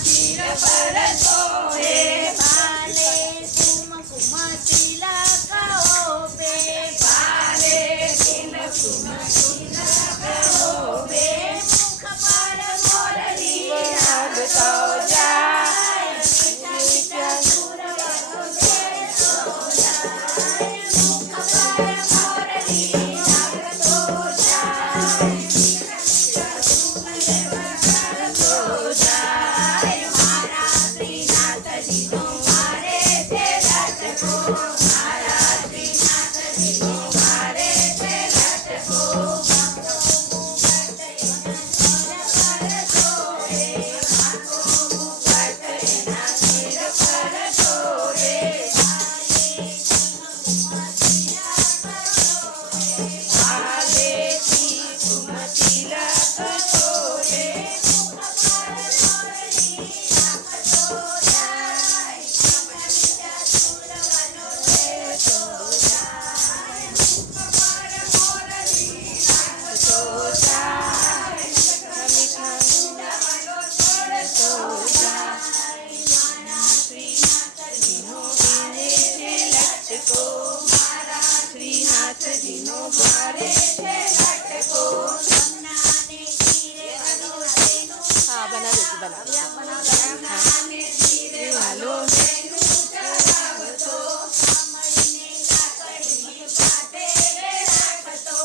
ખીર પરસોએ ભાલે કુમકુમ તિલક ઓપે ભાલે કુમકુમ તિલક ઓપે મુખ પર મોરલી નાગતો જાય મીઠા મીઠા સુર વાગતો જાય મુખ પર મોરલી નાગતો જાય મીઠા મીઠા સુર વાગતો જાય મારા શ્રીનાથજીનો મારે છે રટકો મારા શ્રીનાથજીનો મારે છે રટકો ભક્તો મુકટ એના ખીર પરસોએ ભાલે કુમકુમ તિલક ઓપે શ્રીનાથજીનો ભારે છે લટકો જમનાને ખીરે અલોડેનું હા બનાવી જમનાને ખીરે અલોડેનું ચડાવતો આમળીને લાકડી સાથે રે રાખતો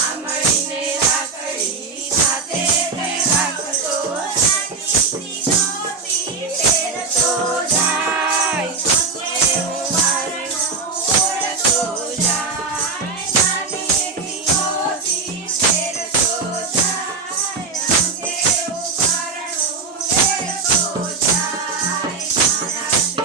આમળીને લાકડી સાથે રે રાખતો નાની નોતી પહેરતો જાય અંગે ઉભારણું ઓળખતો જાય નાની નોતી પહેરતો જાય અંગે ઉભારણું ઓળખતો જાય મારા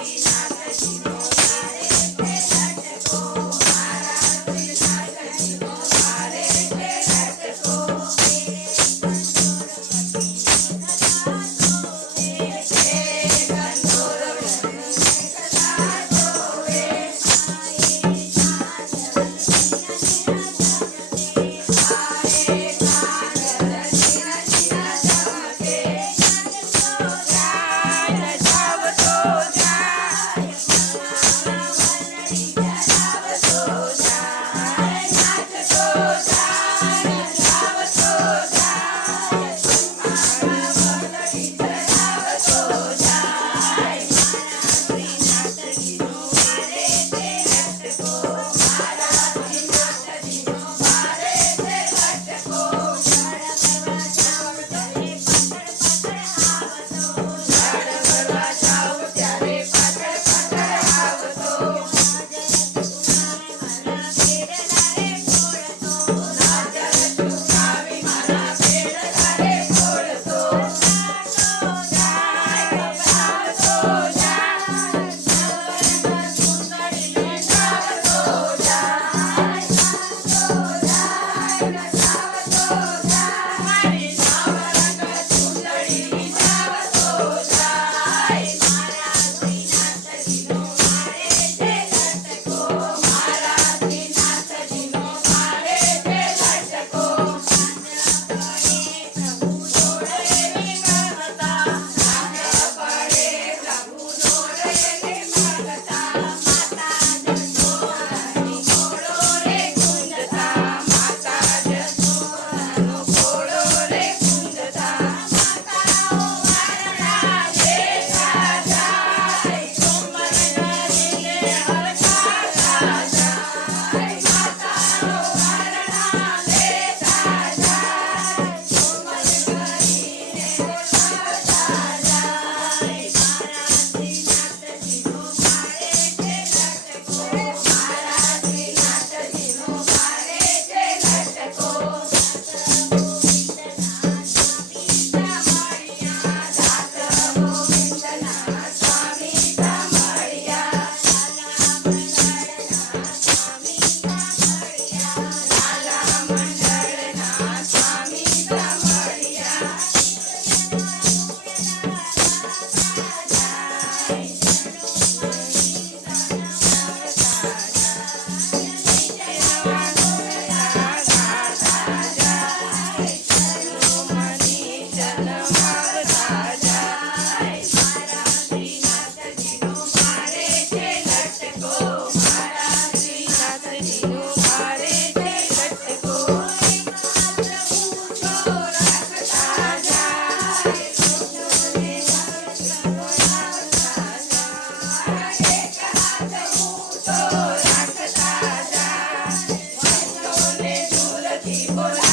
મને જોરથી બોલાવો